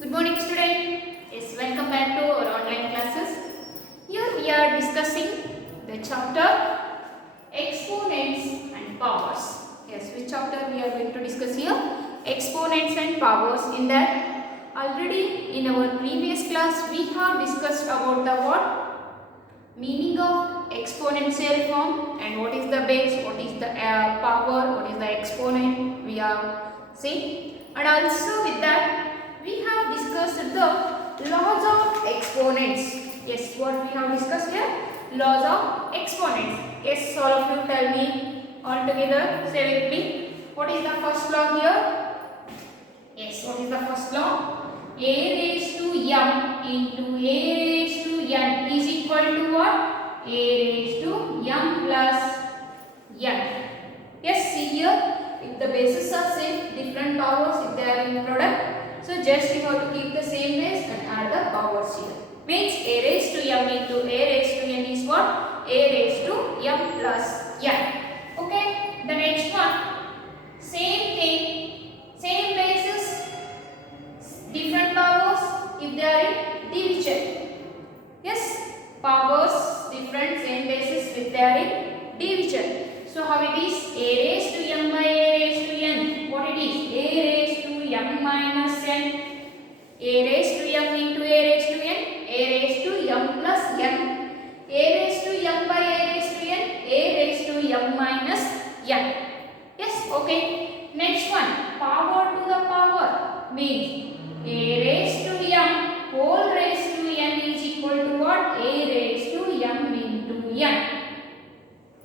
Good morning, student. Yes, welcome back to our online classes. Here we are discussing the chapter Exponents and Powers. Yes, which chapter we are going to discuss here? Exponents and Powers. In that, already in our previous class, we have discussed about the what? Meaning of exponential form and what is the base, what is the power, what is the exponent we have seen. And also with that, we have discussed the laws of exponents. Yes, what we have discussed here? Laws of exponents. Yes, all of you tell me all together. Say with me. What is the first law here? Yes, what is the first law? A raised to m into a raised to n is equal to what? A raised to m plus n. Yes, see here, if the bases are same, different powers if they are in product. So just you have to keep the same base and add the powers here. Means a raised to m into a raised to n is what? A raised to m plus n. Okay, the next one. Same thing, same bases, different powers if they are in division. Yes, powers different, same basis if they are in division. So how it is? A raised to m by a raised to n. What it is? A raised to m minus n. A raised to m into a raised to n. A raised to m plus n. A raised to m by a raised to n. A raised to m minus n. Yes, okay. Next one. Power to the power means a raised to m whole raised to n is equal to what? A raised to m into n.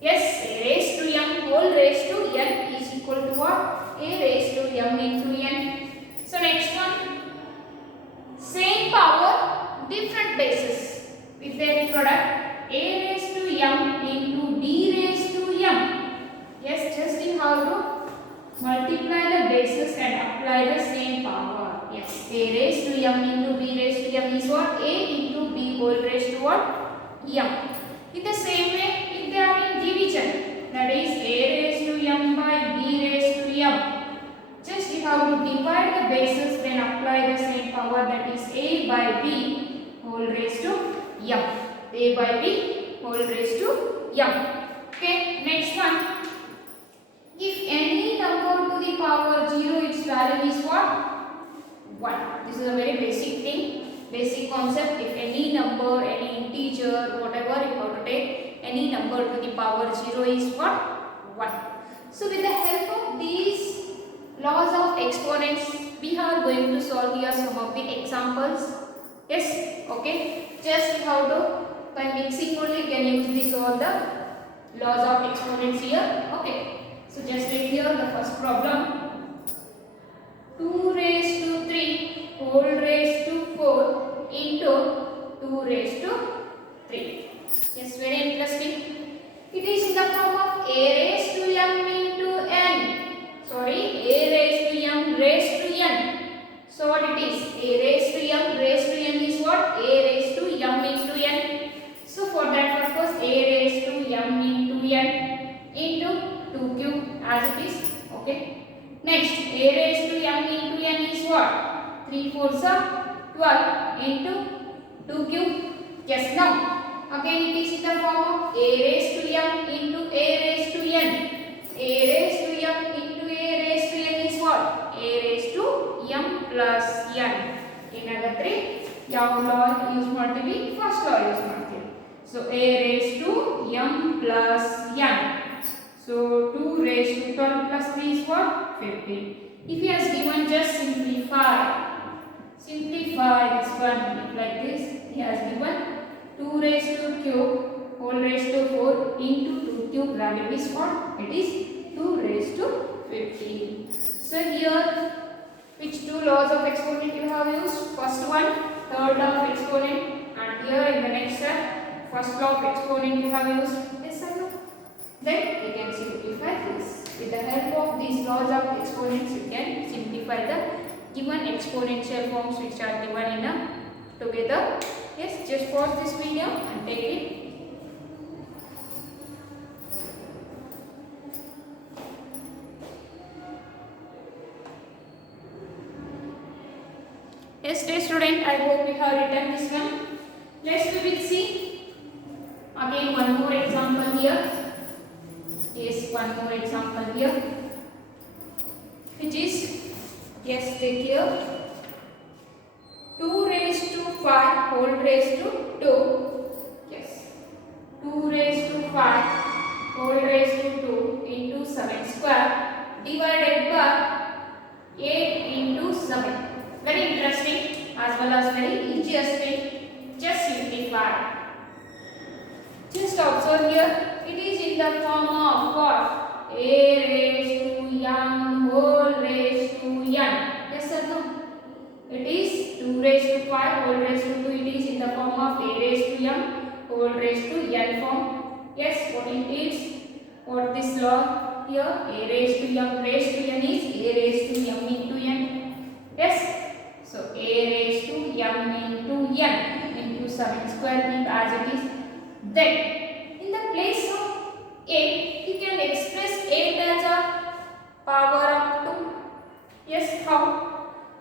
Yes, a raised to m whole raised to n is equal to what? A raised to m into n. So next one, same power, different bases with their product. A raised to m into d raised to m. Yes, just you have to multiply the bases and apply the same power. Yes, a raised to m into b raised to m is what? A into b whole raised to what? m. In the same way, if they are in division, that is a raised to m by b raised to m. Just you have to divide the bases, then apply the same power, that is a by b whole raised to m. A by b whole raised to m. Okay, next one. If any number to the power 0, its value is what? 1. This is a very basic thing, basic concept. If any number, any integer, whatever you have to take, any number to the power 0 is what? 1. So with the help of these laws of exponents, we are going to solve here some of the examples. Yes, okay. Just how to, by mixing only you can use this all the laws of exponents here. Okay. So just take here the first problem. 2 raised to 3 whole raised to 4 into 2 raised to 3. Yes, very interesting. It is in the form of a raised to m into n. Sorry, a raised to m raised to n. So what it is? A raised to m raised to n is what? A raised to m into n. So for that purpose, a raised to m into n into 2 cube as it is. Okay. Next, a raised to m into n is what? 3 fours are 12 into 2 cube. Yes, now again it is in the form of a raised to m into a raised to n. A raised to m into a raised to n is what? A raised to m plus n. In 3, ಯಾವ law use ಮಾಡ್ತೀವಿ? First law use ಮಾಡ್ತೀವಿ. So a raised to m plus n. So 2 raised to 12 plus 3 is what? 15. If he has given, just simplify. Simplify this one like this. He has given 2 raised to cube whole raised to 4 into 2 cube. Value is what? It is 2 raised to 15. So here, which two laws of exponent you have used? First one, third law of exponent, and here in the next step, first law of exponent you have used. Yes, I know. Then you can simplify this. With the help of these laws of exponents, you can simplify the given exponential forms which are given in a together. Yes, just pause this video and take it. Yes, dear student, I hope you have written this one. Let's we will see again one more example here. Yes, one more example here, which is, yes, take here, 2 raised to 5 whole raised to 2. Yes, 2 raised to 5 whole raised to 2 into 7 square divided by 8 into 7. Very interesting as well as very easiest way. Just simplify. Just observe here, it is in the form of what? A raised to n whole raised to n. Yes or no? It is 2 raised to 5 whole raised to 2. It is in the form of a raised to m whole raised to n form. Yes, what it is? What this law here? A raised to m raised to n is a raised to m into n. Yes. So a raised to m into n into 7 square, keep as it is. Then in the place of 8, you can express 8 as a power of 2. Yes, how?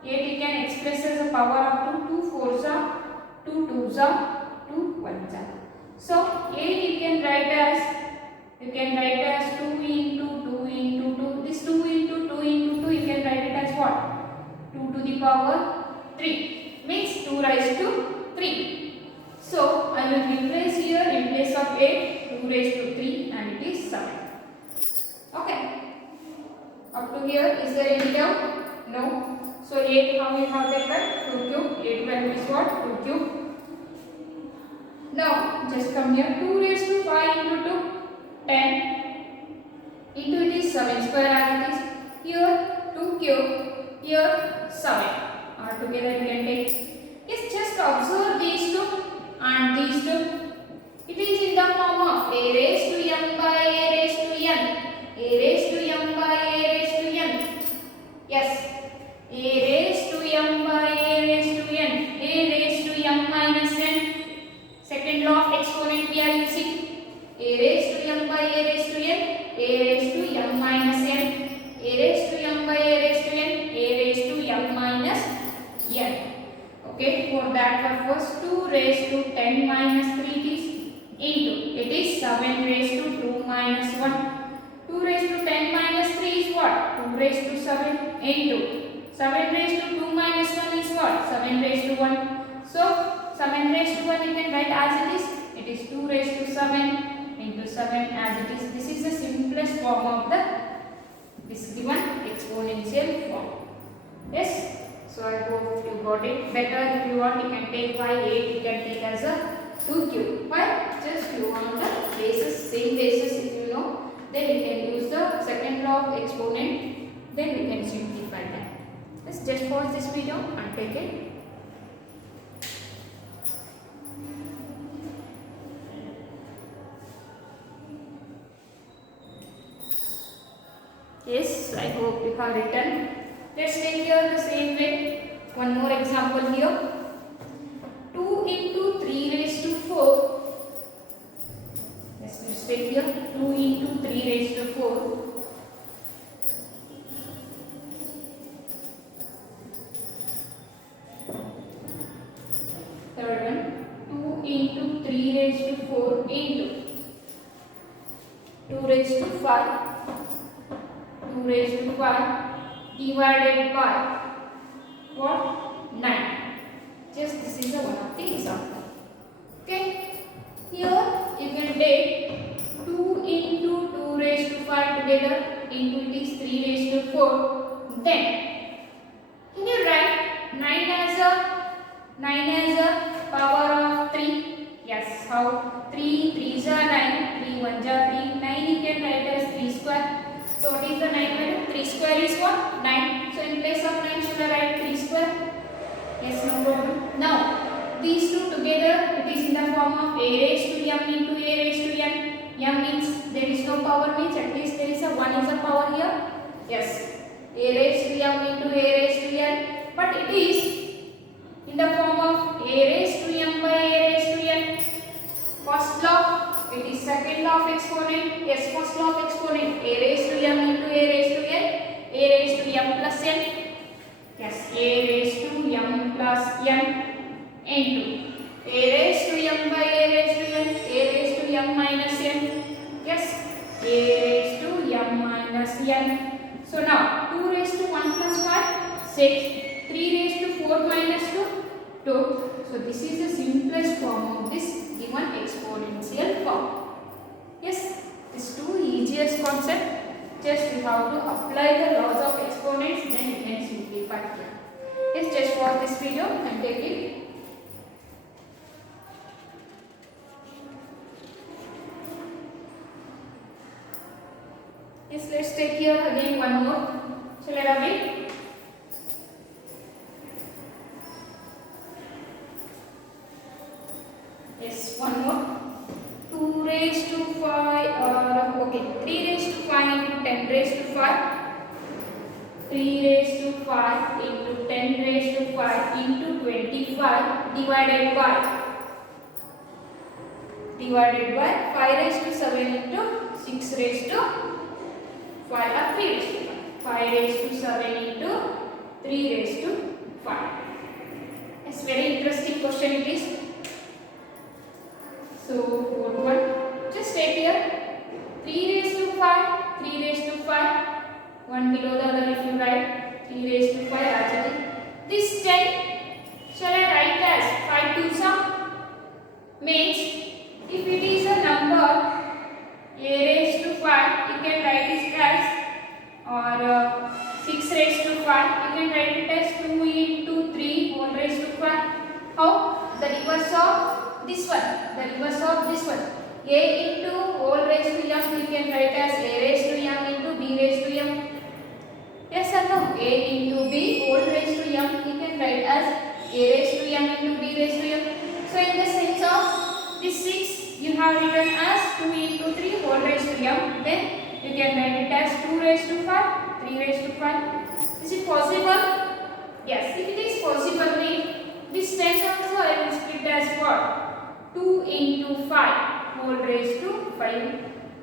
8 you can express as a power of 2. 2 4s are 2 2s are 2 1s are. So 8 you can write as 2 into 2 into 2. This 2 into 2 into 2 you can write it as what? 2 to the power 3 means 2 raised to 3. So I will replace here in place of 8 2 raised to 3 and it is 7. Okay. Up to here, is there any doubt? No. So 8 how we have taken? 2 cube. 8 value is what? 2 cube. Now just come here, 2 raised to 5 into 2 10 into it is 7 square as it is. Here 2 cube, here 7. All together we can take. Yes, just observe these two and these two. It is in the form of a raised to m by a raised to n. A raised to m by a raised to n. Yes, a raised to m by a raised to n. A raised to m minus n. Second law of exponent we are using. A raised to m by a raised to n. A raised to m minus n. A raised to m by a raised to n. A raised to m minus n. Okay, for that purpose 2 raised to 10 minus 3 it is 7 raised to 2 minus 1. 2 raised to 10 minus 3 is what? 2 raised to 7 into 7 raised to 2 minus 1 is what? 7 raised to 1. So 7 raised to 1 you can write as it is. It is 2 raised to 7 into 7 as it is. This is the simplest form of this given exponential form. Yes. So I hope you got it. Better if you want you can take 5, 8 you can take as a 2 cube. Why? Just you want the basis, same basis if you know, then you can use the second law of exponent, then we can simplify that. Let's just pause this video and take it. Yes, I hope you have written. Let's take here the same way. One more example here. 2 into 3 raised to 4. Let's take here 2 into 3 raised to 4. Third one, 2 into 3 raised to 4 into 2 raised to 5. 2 raised to 5 divided by what? 9. Just this is one of the example. Okay. Here you can take 2 into 2 raised to 5 together into it is 3 raised to 4. Then can you write 9 as a power of 3? Yes. How? 3 3s are 9. 3 1s are 3. 9 you can write as 3 square. So what is the 9 value? 3 square is what? 9. So in place of 9 should I write 3 square? Yes, no problem. Now these two together it is in the form of a raised to m into a raised to n. M means there is no power, means at least there is a 1 is a power here. Yes, a raised to m into a raised to n, but it is in the form of a raised to m by a raised to n. First law, it is second law of exponent. Yes, first law of exponent, a raised to m into a raised to n, a raised to m plus n. Yes, a raised to m plus plus m into a raised to m by a raised to n, a raised to m minus n. Yes, a raised to m minus n. So now 2 raised to 1 plus 1, 6. 3 raised to 4 minus 2, 2. So this is the simplest form of this given exponential form. Yes, these two easiest concept. Just you have to apply the laws of exponents, then you can simplify here. Yes, just watch this video and take it. Yes, let's take here again one more. Shall I have it? Yes, one more. 2 raised to 5, okay, 3 raised to 5 into 10 raised to 5. 3 raised to 5 into 10 raised to 5 into 25 divided by 5 raised to 7 into 6 raised to 5 or 3 raised to 5. 5 raised to 7 into 3 raised to 5. It's very interesting question it is. So, what one? Just take here 3 raised to 5, 3 raised to 5, one below the other if you write 3 raised to 5 as it is. This 10 shall I write as 5 to some? Means if it is a number a raised to 5, you can write it as or 6 raised to 5, you can write it as 2 into 3 whole raised to 5. How? The reverse of this one, the reverse of this one. A into whole raised to m you can write as a raised to m into b raised to m. Yes or no? A into b whole raised to m you can write as a raised to m into b raised to m. So in the sense of this 6 you have written as 2 into 3 whole raised to m. Then you can write it as 2 raised to 5, 3 raised to 5. Is it possible? Yes, if it is possible, then this 10 also I will split as what? 2 into 5 whole raised to 5.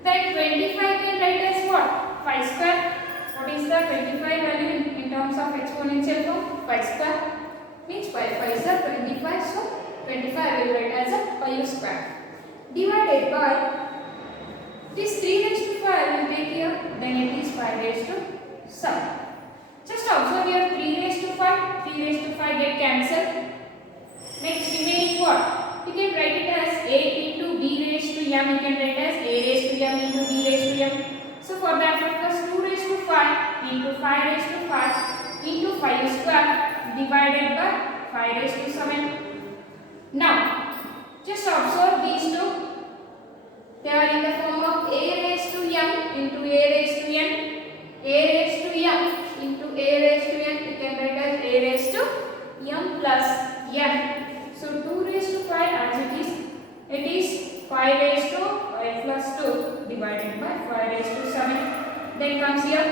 Then 25 can write as what? 5 square. What is the 25 value in terms of exponential form? 5 square. Means 5 5 is 25. So 25 I will write as a 5 square. Divided by this 3 raised to 5 I will take here. Then it is 5 raised to 7. Just observe here 3 raised to 5. 3 raised to 5 get cancelled. Next remaining what? You can write it as a into b raised to m. You can write as a raised to m into b raised to m. So for that purpose 2 raised to 5 into 5 raised to 5 into 5 square divided by 5 raised to 7. Now just observe these two. They are in the form of a raised to m into a raised to n. A raised to m into a raised to n. You can write as a raised to m plus n. So 2 raised to 5 as it is 5 raised to 5 plus 2 divided by 5 raised to 7. Then comes here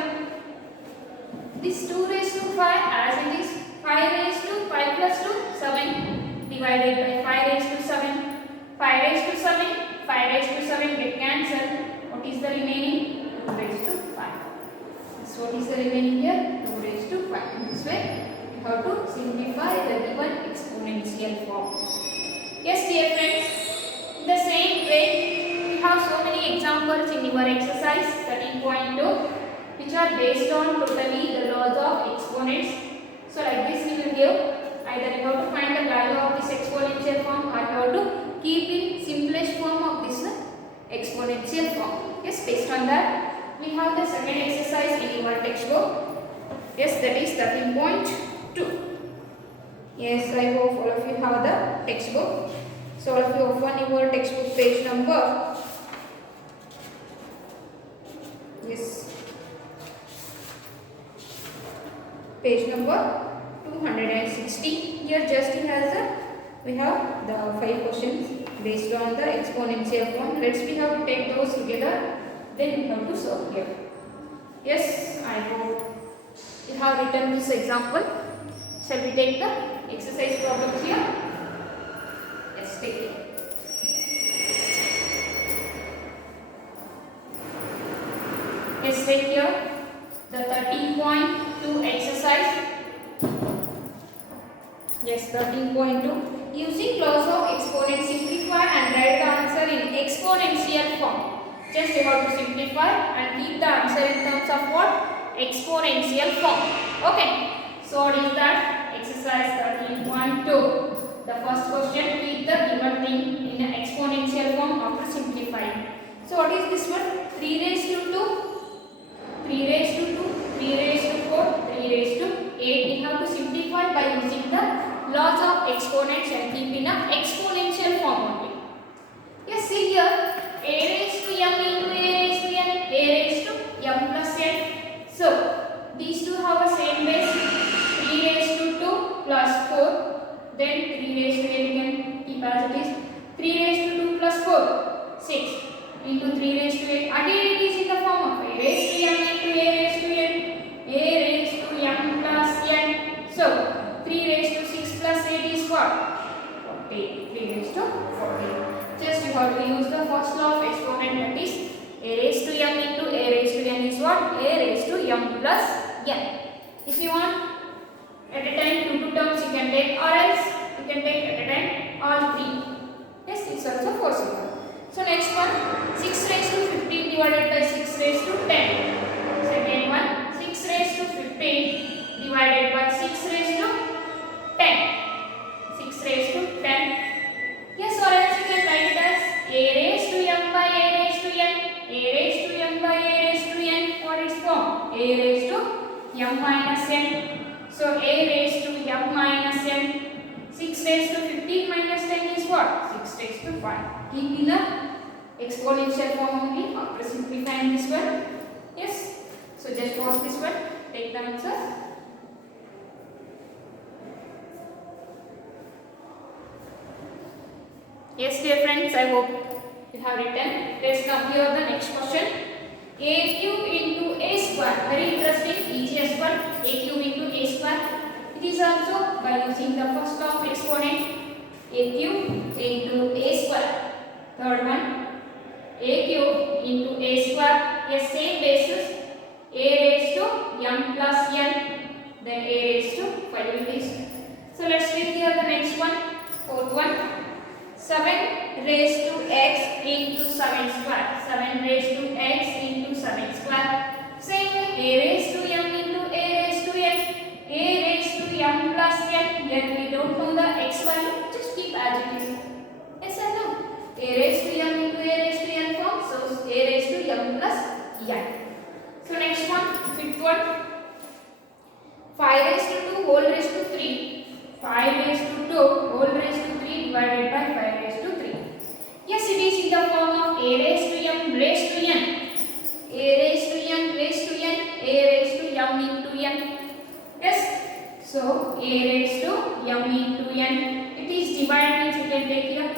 this 2 raised to 5 as it is 5 raised to 5 plus 2 7 divided by 5 raised to 7. 5 raised to 7, 5 raised to 7 get cancelled. What is the remaining? 2 raised to 5. So what is the remaining here? 2 raised to 5. In this way you have to simplify the given exponential form. Yes dear friends, in the same way we have so many examples in your exercise 13.2 which are based on totally the laws of exponents. So like this we will give either you have to find the value of this exponential form or you have to keep in simplest form of this exponential form. Yes, based on that we have the second exercise in your textbook. Yes, that is 13.2. Yes, I hope all of you have the textbook. So all of you open your textbook page number. Yes. Page number 260. Here just it has the we have the 5 questions based on the exponential form. Let's we have to take those together. Then we have to solve here. Yes, I hope you have written this example. Shall we take the exercise problems here? Yes, take it. Yes, take here the 13.2 exercise. Yes, 13.2. Using laws of exponent, simplify and write the answer in exponential form. Just you have to simplify and keep the answer in terms of what? Exponential form. Okay. So what is that? Exercise 13.2. The first question, keep the given thing in an exponential form after simplifying. So what is this one? 3 raised to 2, 3 raised to 2, 3 raised to 4, 3 raised to 8. We have to simplify by using the laws of exponents and keep in an exponential form only. Yes, see here, a raised to m into a raised to n, a raised to m plus n. So these two have a same base. 3 raised to 2 plus 4, then 3 raised to n, you can keep as it is. 3 raised to 2 plus 4, 6 into 3 raised to 8. Again it is in the form of a raised to m into a raised to n, a raised to m plus n. So 3 raised to 6 plus 8 is what? 40. 3 raised to 40. Just you have to use the first law of exponent, that is a raised to m into a raised to n is what? A raised to m plus n. If you want at a time 2 terms you can take, or else you can take at a time all 3. Yes, it's also possible. So next one, 6 raised to 15 divided by 6 raised to 10. Second one, 6 raised to 15 divided by 6 raised to 10. 6 raised to 10. Yes, or else you can write it as a raised to m by a raised to n, a raised to m by a raised to n. What is form? A raised to m minus n. So a raised to m minus n. 6 raised to 15 minus 10 is what? 6 raised to 5. Keep in the exponential form only after simplifying this one. Yes. So just pause this one. Take the answer. Yes, dear friends, I hope you have written. Let's come here the next question. A cube into a square. Very interesting. Easiest one. A cube into a square. It is also by using the first law of exponent. A cube into a square. Third one. A cube into a square. Yes, same basis. A raised to m plus n. Then a raised to 5 it is. So let's take here the next one. Fourth one. 7 raised to x into 7 square. 7 raised to x into 7 square. Same way, a raised to m into a raised to n. A raised to m plus n. Here we don't know the x value. Just keep as it is. Yes or no? A raised to m into a raised to n form. So a raised to m plus n. So next one, fifth one. 5 raised to 2 whole raised to 3. 5 raised to 2 whole raised to 3 divided by 5 raised to 3. Yes, it is in the form of a raised to m raised to n. A raised to n raised to n. A raised to m into n. Yes. So a raised to m into n. It is divided means you can take here.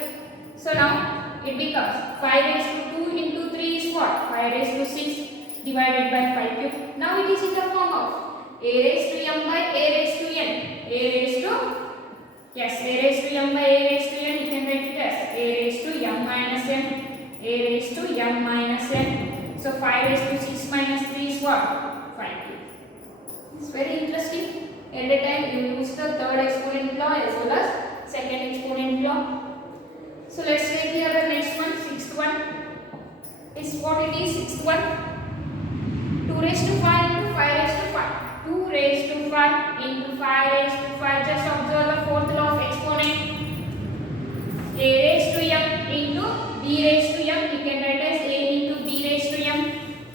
So now it becomes 5 raised to 2 into 3 is what? 5 raised to 6 divided by 5 cube. Now it is in the form of a raised to m by a raised to n. A raised to, yes, a raised to m by a raised to n, you can write it as a raised to m minus n. A raised to m minus n. So 5 raised to 6 minus 3 is what? 5 cube. It's very interesting. At a time you use the third exponent law as well as second exponent law. So let's take here the next one, sixth one. Is what it is, sixth one. 2 raised to 5 into 5 raised to 5. 2 raised to 5 into 5 raised to 5. Just observe the fourth law of exponent. A raised to m into b raised to m. You can write as a into b raised to m.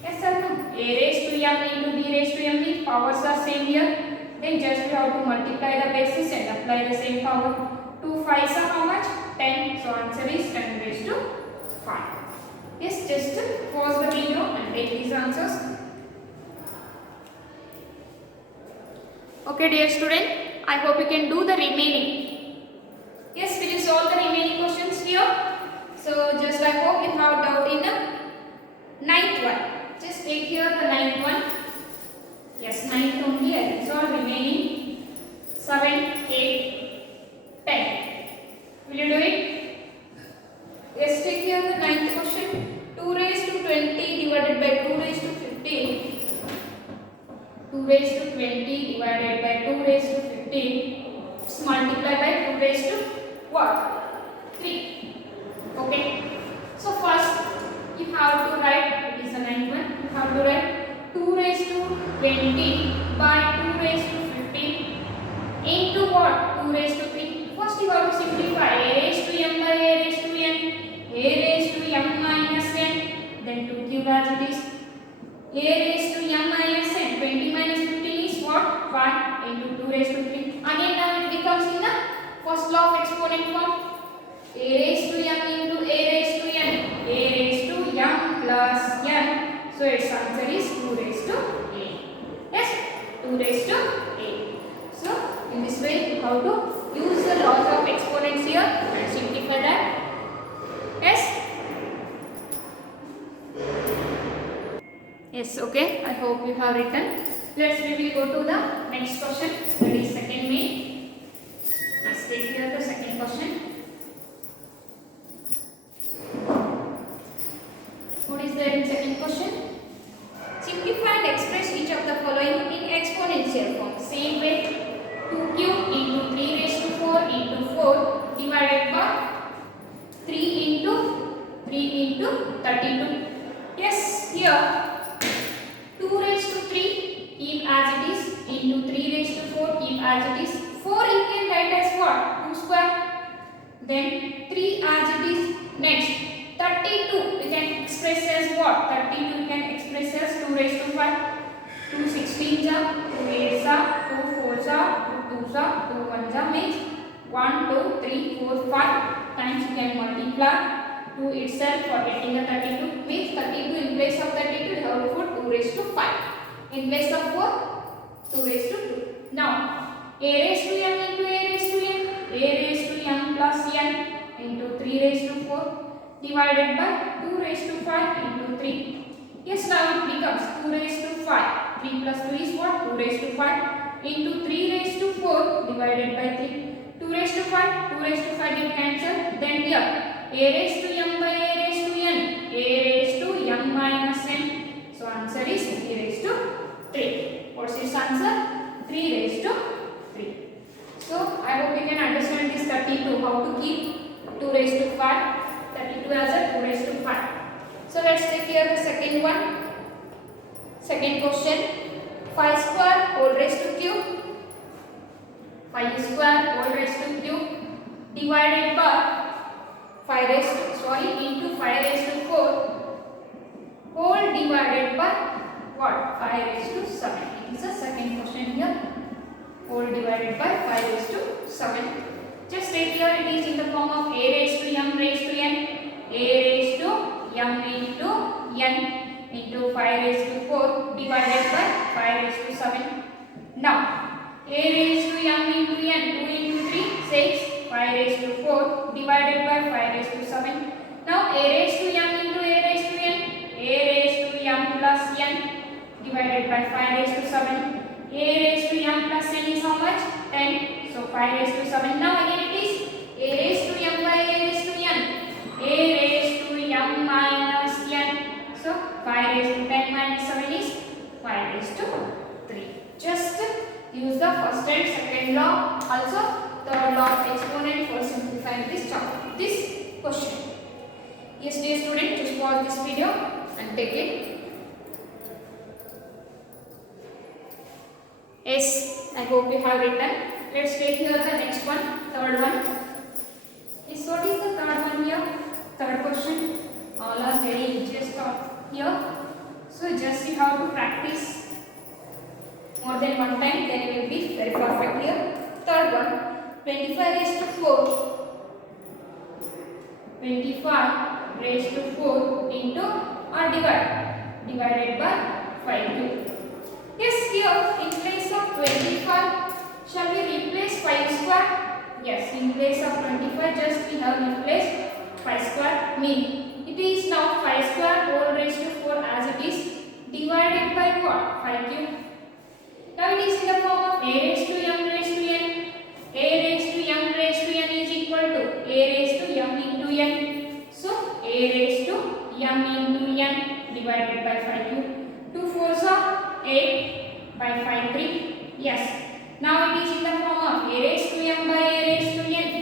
Yes or no? A raised to m into b raised to m. The powers are same here. Then just you have to multiply the bases and apply the same power. 2 5s are how much? 10. So answer is 10 raised to 5. Yes, just pause the video and take these answers. Okay, dear student, I hope you can do the remaining. Yes, will you solve the remaining questions here? So just I hope you have doubt in the ninth one. Just take here the ninth one. Yes, ninth only I will solve remaining 7, 8, 10. Will you do it? Yes, take here the ninth question. 2 raised to 20 divided by 2 raised to 15. 2 raised to 20 divided by 2 raised to 15. Just multiply 2 raised to what? 3. Okay. So first you have to write, it is the ninth one, you have to write 2 raised to 20 by 2 raised to 15 into what? 2 raised to 3. First you have to simplify a raised to m by a raised to n, a raised to m minus n, then 2 cube as it is. A raised to m minus n, 20 minus 15 is what? 5 into 2 raised to 3. Again now it becomes in the first law of exponent form. A raised to m into a raised to n, a raised to m plus n. So its answer is 2 raised to a. Yes, 2 raised to a. So in this way you have to use the laws of exponents here and simplify that. Yes. Yes, okay. I hope you have written. We will go to the next question. That is second main. Let's take here the second question. What is there in second question? Simplify and express each of the following in exponential form. Same way, 2 cube into 3 raised to 4 into 4 divided by 3 into 32. Yes, here 2 raised to 3 keep as it is into 3 raised to 4 keep as it is. 4 you can write as what? 2 square. Then 3 as it is. Next 32 you can express as what? 32 you can express as 2 raised to 5. 2 16s are, 2 8s are, 2 4s are, 2 2s are, 2 1s are means 1, 2, 3, 4, 5 times you can multiply 2 itself for getting the 32 means 32 in place of 32 you have to put 2 raised to 5. In place of 4, 2 raised to 2. Now a raised to m into a raised to n, a raised to m plus n into 3 raised to 4 divided by 2 raised to 5 into 3. Yes, now it becomes 2 raised to 5. 3 plus 2 is what? 2 raised to 5 into 3 raised to 4 divided by 3. 2 raised to 5, 2 raised to 5 get cancelled. Then here a raised to m by a raised to n, a raised to m minus n. So answer is 3 raised to 3. What's its answer? 3 raised to 3. So I hope you can understand this 32, how to keep 2 raised to 5, 32 as a 2 raised to 5. So let's take here the second one. Second question, 5 square whole raised to cube, 5 square whole raised to cube divided by 5 raised to, into 5 raised to 4 whole divided by what? 5 raised to 7. It is the second question here. Whole divided by 5 raised to 7. Just take here it is in the form of a raised to m raised to n, a raised to m into n into 5 raised to 4 divided by 5 raised to 7. Now a raised to m into n, 2 into 3, 6, 5 raised to 4 divided by 5 raised to 7. Now a raised to m into a raised to n, a raised to m plus n divided by 5 raised to 7. A raised to m plus n is how much? 10. So 5 raised to 7. Now again it is a raised to m by a raised to n, a raised to m minus n. So 5 raised to 10 minus 7 is 5 raised to 3. Just use the first and second law, also third law of exponent for simplifying this chapter, this question. Yes, dear student, just pause this video and take it. Yes, I hope you have written. Let's take here the next one, third one. Yes, what is the third one here? Third question. All are very easiest here. So just you have to practice more than one time, then it will be very perfect here. Third one, 25 raised to 4. 25 raised to 4 into or divided by 5 cube. Yes, here in place of 25, shall we replace 5 square? Yes, in place of 25, just we have replaced 5 square. Mean it is now 5 square whole raised to 4 as it is divided by what? 5 cube. Now it is in the form of a raised to m raised to n. A raised to m raised to n is equal to a raised to m into n. So a raised to m into n divided by 5 cube. 2 4s are 8 by 5 3. Yes. Now it is in the form of a raised to m by a raised to n.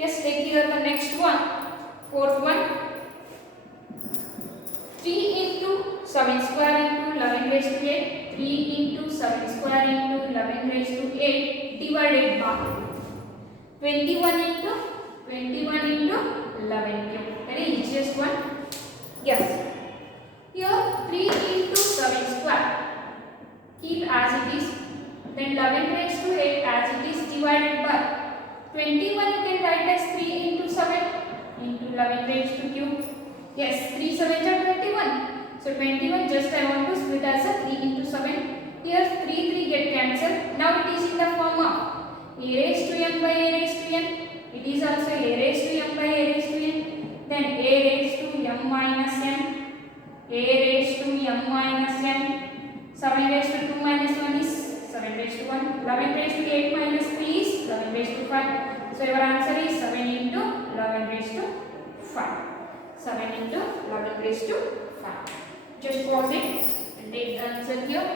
Yes, take here the next one. Fourth one. 3 into 7 square into 11 raised to 8. 3 into 7 square into 11 raised to 8 divided by 21 into 11 cube. Very easiest one. Yes. Here 3 into 7 square. Keep as it is. Then 11 raised to 8 as it is divided by 21 you can write as 3 into 7 into 11 raised to cube. Yes, 3 7s are 21. So 21 just I want to split as a 3 into 7. Here 3 get cancelled. Now it is in the form of a raised to m by a raised to n. It is also a raised to m by a raised to n. Then a raised to m minus n. A raised to m minus n. 7 raised to 2 minus 1 is 7 raised to 1. 11 raised to 8 minus 3 is 11 raised to 5. So your answer is 7 into 11 raised to 5. 7 into 11 raised to 5. Just pause it and take the answer here.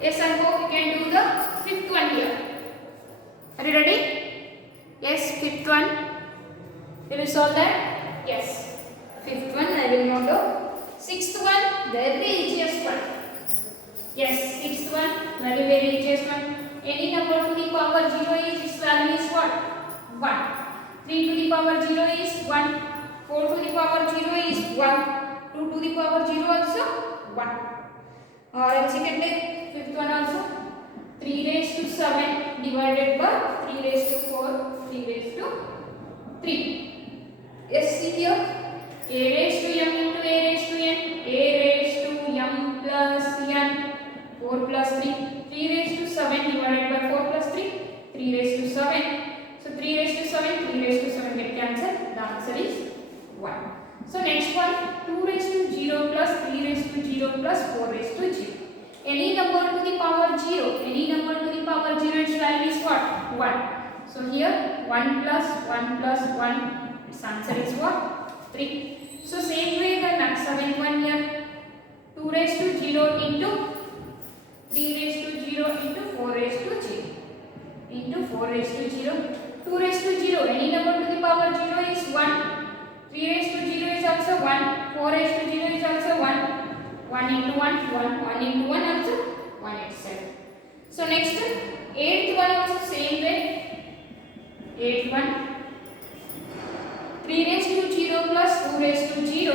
Yes, I hope you can do the fifth one here. Are you ready? Yes, fifth one. Will you solve that? Yes. Fifth one I will not do. Sixth one, very easiest one. Yes, sixth one, very easiest one. Any number to the power 0 is its value is what? 1. 3 to the power 0 is 1. 4 to the power 0 is 1. 2 to the power 0 also 1. Or else you can take fifth one also. 3 raised to 7 divided by 3 raised to 4, 3 raised to 3. Yes, see here. A raised to m into a raised to n. A raised to m plus n. 4 plus 3. 3 raised to 7 divided by 4 plus 3. 3 raised to 7. So 3 raised to 7, 3 raised to 7 get cancelled. The answer is 1. So next one, 2 raised to 0 plus 3 raised to 0 plus 4 raised to 0. Any number to the power 0, any number to the power 0, its value is what? 1. So here 1 plus 1 plus 1, its answer is what? 3. So same way the next seventh one here, 2 raised to 0 into 3 raised to 0 into 4 raised to 0 into 4 raised to 0. 2 raised to 0, any number to the power 0 is 1. 3 raised to 0 is also 1. 4 raised to 0 is also 1. 1 into 1, 1 into 1 also 1 itself. So next, 8th one also same way. 8th one, 3 raised to 0 plus 2 raised to 0.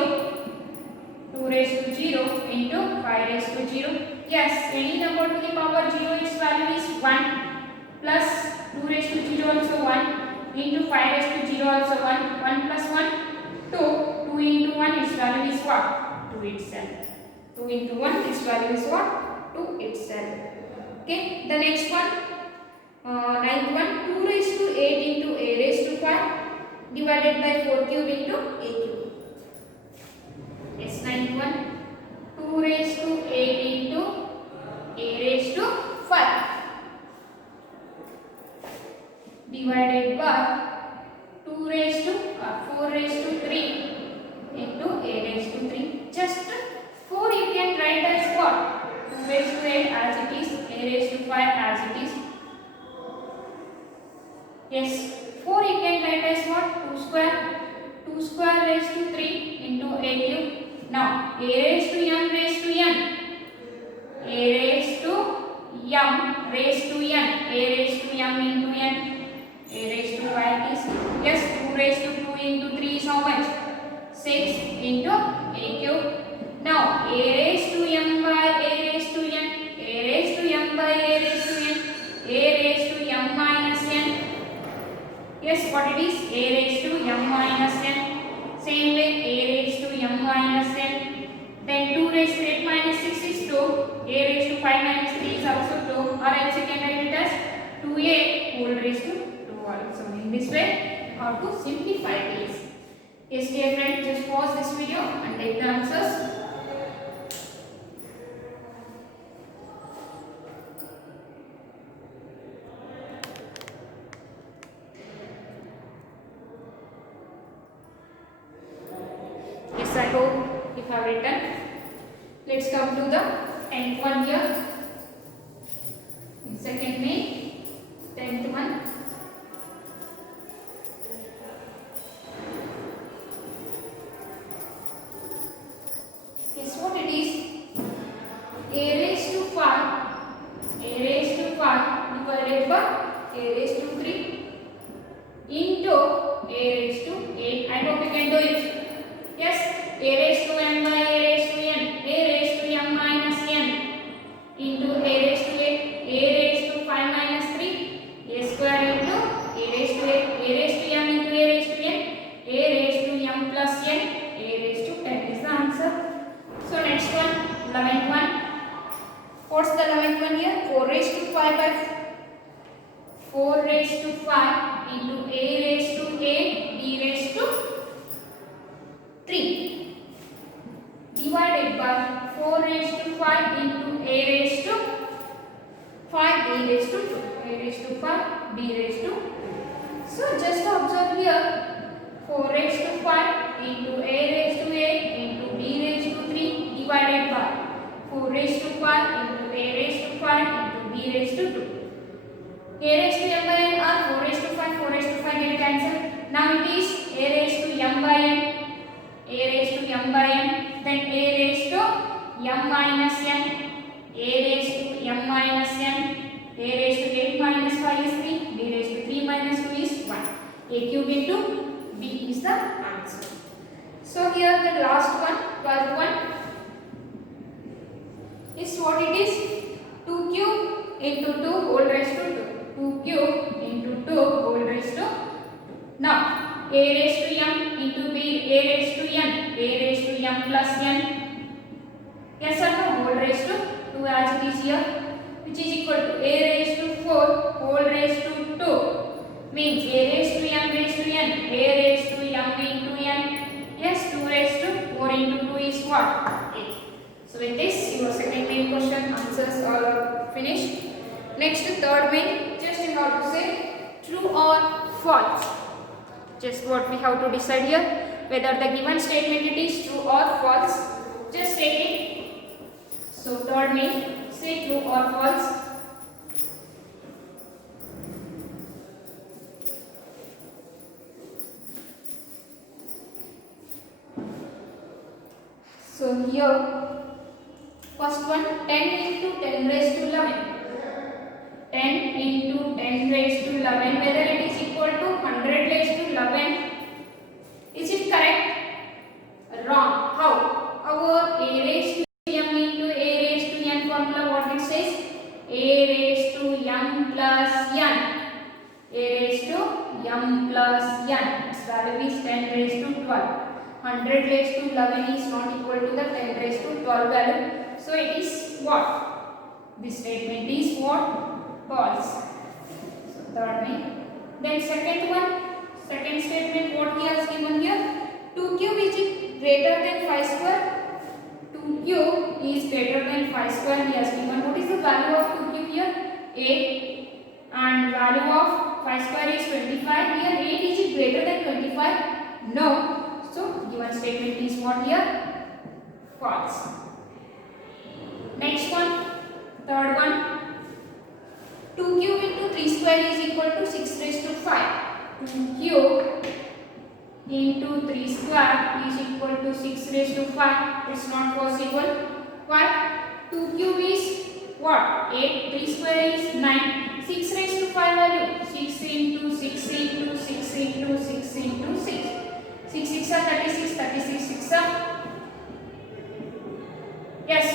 2 raised to 0 into 5 raised to 0. Yes, any number to the power 0, its value is 1. Plus 2 raised to 0 also 1. Into 5 raised to 0 also 1. 1 plus 1, 2. 2 into 1, its value is what? 2 itself. 2 into 1, its value is what? 2 itself. Okay, the next one, 9th one, 2 raised to 8 into a raised to 5 divided by 4 cube into a cube. Yes, 9th one, 2 raised to 8 into a raised to 5 divided by 2 raised to 4 raised to 3 into a raised to 3. Just 4 you can write as what? 2 raised to 8 as it is, a raised to 5 as it is. Yes, 4 you can write as what? 2 square. 2 square raised to 3 into a cube. Now, a raised to m raised to n. A raised to m raised to n. A raised to m into n. A raised to 5 is, yes, 2 raised to 2 into 3 is how much? 6 into a cube. Now, a raised to m by a raised to n. A raised to m by a raised to n. A raised to m minus n. Yes, what it is? A raised to m minus n. Same way, a raised to m minus n. Then 2 raised to 8 minus 6 is 2. A raised to 5 minus 3 is also 2. Or else you can write it as 2a whole raised to 2 also. In this way, how to simplify these. Yes, dear friend, just pause this video and take the answers. Yes, I hope you have written. Let's come to the 10th one here. In second May, 10th one. Guess what it is? A raised to 5, a raised to 5 divided by a raised to 3 into a raised to 8. I hope you can do it. Yes, a raised to m by a raised to n, a raised to m minus n into a raised to 8, a raised to 5 minus 3, a square into a raised to 8, a raised to m into a raised to n, a raised to m plus n, a raised to 10 is the answer. So next one, 11th one. What's the 11th one here? 4 raised to 5 by 4 raised to 5 into a raised to 8 b raised to 3 divided by 4 raised to 5 into a raised to 5 b raised to 2, a raised to 5 b raised to. So just observe here, 4 raised to 5 into a raised to 8 into b raised to 3 divided by 4 raised to 5 into a raised to 5 into b raised to 2. A raised to m by n or 4 raised to 5, 4 raised to 5 get cancelled. Now it is a raised to m by n, a raised to m by n, then a raised to m minus n, a raised to m minus n, a raised to 8 minus 5 is 3, b raised to 3 minus 2 is 1. A cube into b is the answer. So here the last one, 12th one, is what it is? 2 cube into 2 whole raised to 2. 2 cube into 2 whole raised to. Now a raised to m into b, a raised to n, a raised to m plus n. Yes or no? Whole raised to 2 as it is here, which is equal to a raised to 4 whole raised to 2 means a raised to m raised to n, a raised to m into n. Yes, 2 raised to 4 into 2 is what? 8. So with this, your second main question answers all are finished. Next, third main, just you have to say true or false. Just what we have to decide here, whether the given statement it is true or false. Just take it. So third main, say true or false. So here, first one, 10 into 10 raised to 11. 10 into 10 raised to 11, whether it is equal to 100 raised to 11. Is it correct? Wrong. How? Our a raised to m into a raised to n formula, what it says? A raised to m plus n. A raised to m plus n. Its value is 10 raised to 12. 100 raised to 11 is not equal to the 10 raised to 12 value. So it is what? This statement is what? False. So third main. Then second one, second statement what he has given here? 2 cube is greater than 5 square. 2 cube is greater than 5 square he has given. What is the value of 2 cube here? 8. And value of 5 square is 25. Here 8 is greater than 25? No. So given statement is what here? False. Next one, third one. 2 cube into 3 square is equal to 6 raised to 5. 2 cube into 3 square is equal to 6 raised to 5. It's not possible. Why? 2 cube is what? 8. 3 square is 9. 6 raised to 5 value. 6 into 6 into 6 into 6 into 6. 6 6 are 36. 36 6 are. Yes.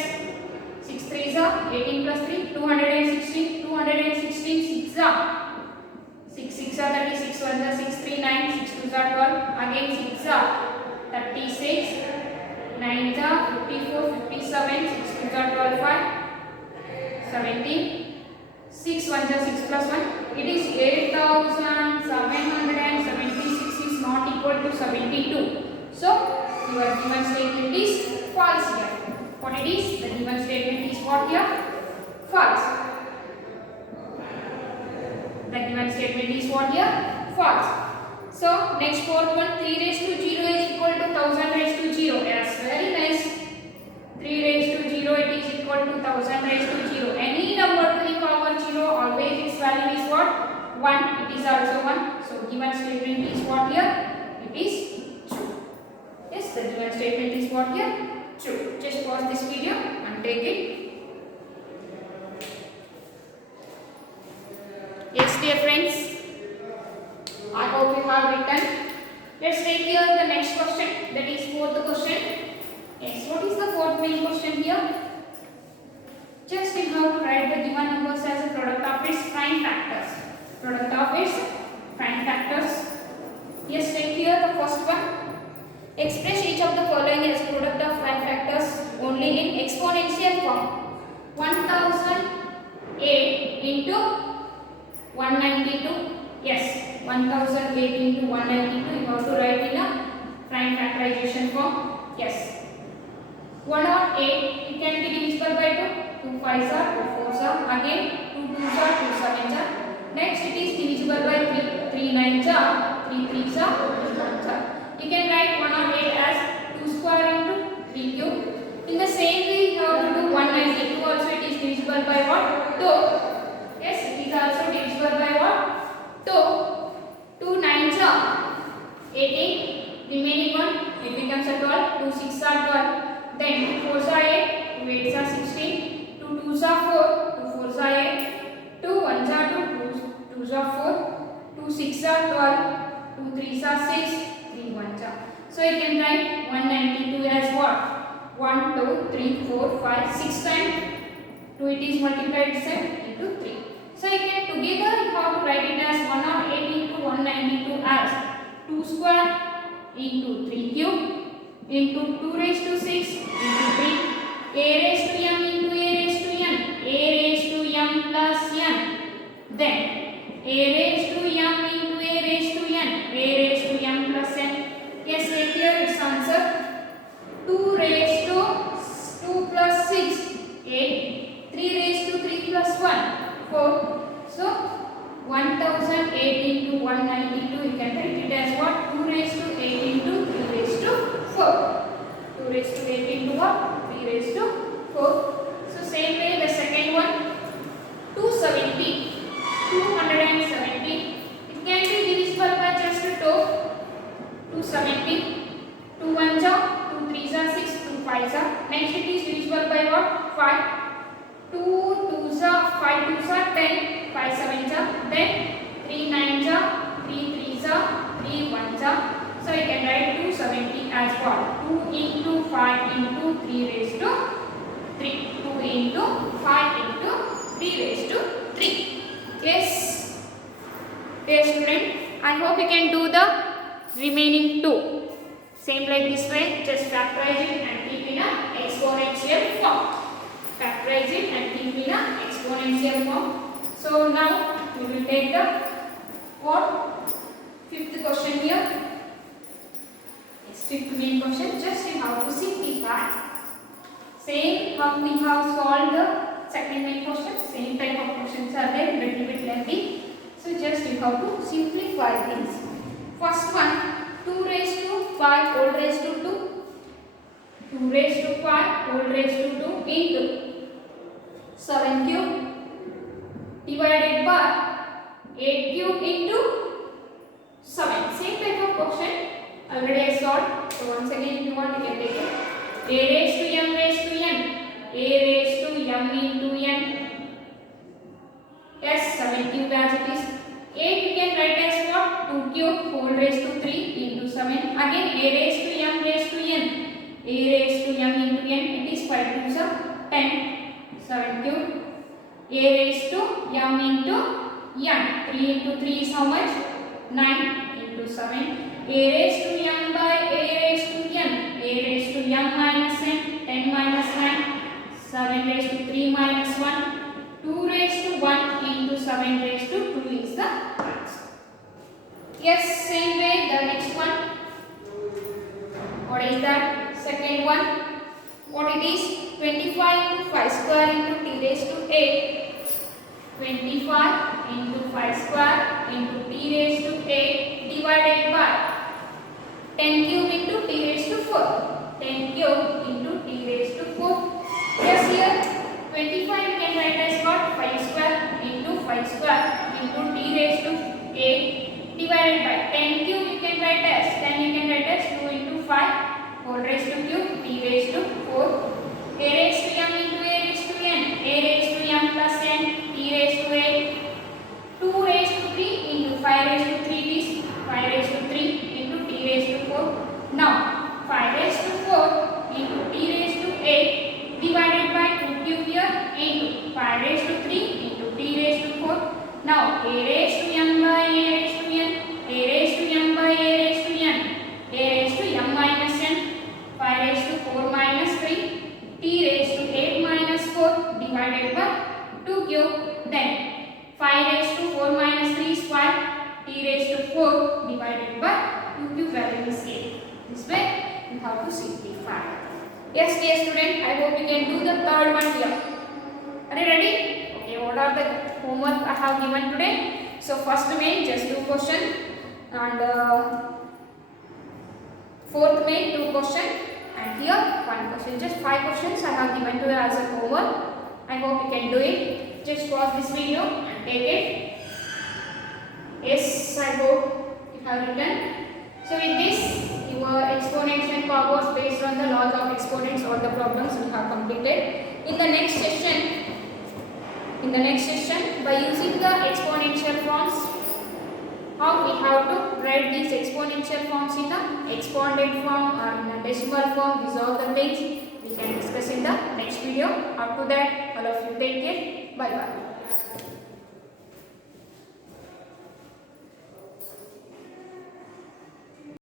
6 3 are 18 plus 3. 216. 216 6 are. 6 6 are 36, 1 are 6, 3, 9, 6 2 are 12, again 6 are 36, 9 are 54, 57, 6 2 are 12, 5, 17, 6 1 are 6 plus 1, it is 8776 is not equal to 72. So, your given statement is false here. What it is? The given statement is what here? False. The given statement is what here? False. So, next fourth one, 3 raised to 0 is equal to 1000 raised to 0. Yes, very nice. 3 raised to 0 it is equal to 1000 raised to 0. Any number to the power 0, always its value is what? what here? True. Just pause this video and take it. Yes, dear friends, I hope you have written. Let's take here the next question, that is fourth question. Yes, what is the fourth main question here? Just you have to write the given numbers as a product of its prime factors. Product of its prime factors. Yes, take here the first one. Express each of the following as product of prime factors only in exponential form. 1008 into 192. Yes, 1008 into 192. You have to write in a prime factorization form. Yes. 108 it can be divisible by 2. 2 5s are 2 4s are. Again 2 2s are 2 7s are. Next it is divisible by 3. 3 9s are 3 3s are 3 1s are. You can write 108 as 2 square into 3 cube. In the same way you have to do 192 also. It is divisible by what? 2. Yes, it is also divisible by what? 2. 2 9s are 18. Remaining one it becomes a 12. 2 6 are 12. Then 2 4s are 8. 2 8s are 16. 2 2s are 4. 2 4s are 8. 2 1s are 2. 2 2s are 4. 2 6 are 12. 2 3s are 6. 3 1s are. So you can write 192 as what? 1 2 3 4 5 6 times 2 it is multiplied itself into 3. So you can together you have to write it as 108 into 192 as 2 square into 3 cube into 2 raised to 6 into 3 a raised to m into a raised to n, a raised to m plus n, then a raised to m into a raised to n, a raised to m plus n. Yes, here its answer 2 raised to 2 plus 6 8, 3 raised to 3 plus 1 4. So 1008 into 192 you can write it as what? 2 raised to 8 into 3 raised to 4. 2 raised to 8 into what? 3 raised to 4. So same way the second one 270. 270. It can be divisible by just 2. 270. 2 1s are 2 3s are 6. 2 5s are. Next it is divisible by what? 5. 2 2s are 5 2s are 10. 5 7s are. Then 3 9s are 3 3s are 3 1s are. So you can write 270 as what? 2 into 5 into 3 raised to 3. 2 into 5 into 3 raised to 3. Yes. Dear student, I hope you can do the remaining 2. Same like this way, just factorize it and keep in a exponential form. Factorize it and keep in a exponential form. So now we will take the what? Fifth question here. Fifth main question, just you have to simplify. Same how we have solved the second main question, same type of questions are there, little bit lengthy. So just you have to simplify things. First one, 2 raised to 5 whole raised to 2. 2 raised to 5 whole raised to 2 into 7 cube divided by 8 cube into 7. Same type of question. Already I solved. So once again if you want you can take it. A raised to m raised to n. A raised to m into n. Yes, 7 cube as it is. 8 you can write as what? 2 cube whole raised to 3 into 7. Again a raised to m raised to n. A raised to m into n. It is 5 2s are 10. 7 cube. A raised to m into n. 3 into 3 is how much? 9 into 7. A raised to m by a raised to n. A raised to m minus n. 10 minus 9. 7 raised to 3 minus 1. 2 raised to 1 into 7 raised to 2 is the answer. Yes, same way the next one. What is that? Second one. What it is? 25 into 5 square into t raised to 8. 25 into 5 square into t raised to 8 divided by 10 cube into t raised to 4. 10 cube into t raised to 4. Yes, here 25 you can write as what? 5 square into 5 square into t raised to 8 divided by 10 cube you can write as 10 you can write as 2 into 5 whole raised to cube t a raised to m into a raised to n, a raised to m plus n, t raised to a, 2 raised to 3 into 5 raised to 3 is 5 raised to 3 into t raised to 4. Now 5 raised to 4 into t raised to 8 divided by 2 cube here into 5 raised to 3 into t raised to 4. Now a raised to m by a raised to n, a raised to m by a raised to n, a raised to m minus n, 5 raised to 4 minus 3, t raised to 8 minus 4 divided by 2 cube. Then 5 raised to 4 minus 3 is 5, t raised to 4 divided by 2 cube value is 8. This way we have to simplify. Yes, dear student, I hope you can do the third one here. Are you ready? Okay, what are the homework I have given today? So first main just 2 questions and fourth main 2 questions and here 1 question. Just 5 questions I have given to you as a homework. I hope you can do it. Just pause this video and take it. Yes, I hope you have written. So with this, your exponents and powers based on the laws of exponents, all the problems we have completed. In the next session, by using the exponential forms, how we have to write these exponential forms in the expounded form or in a decimal form. These are the things we can discuss in the next video. Up to that, all of you take care. Bye bye.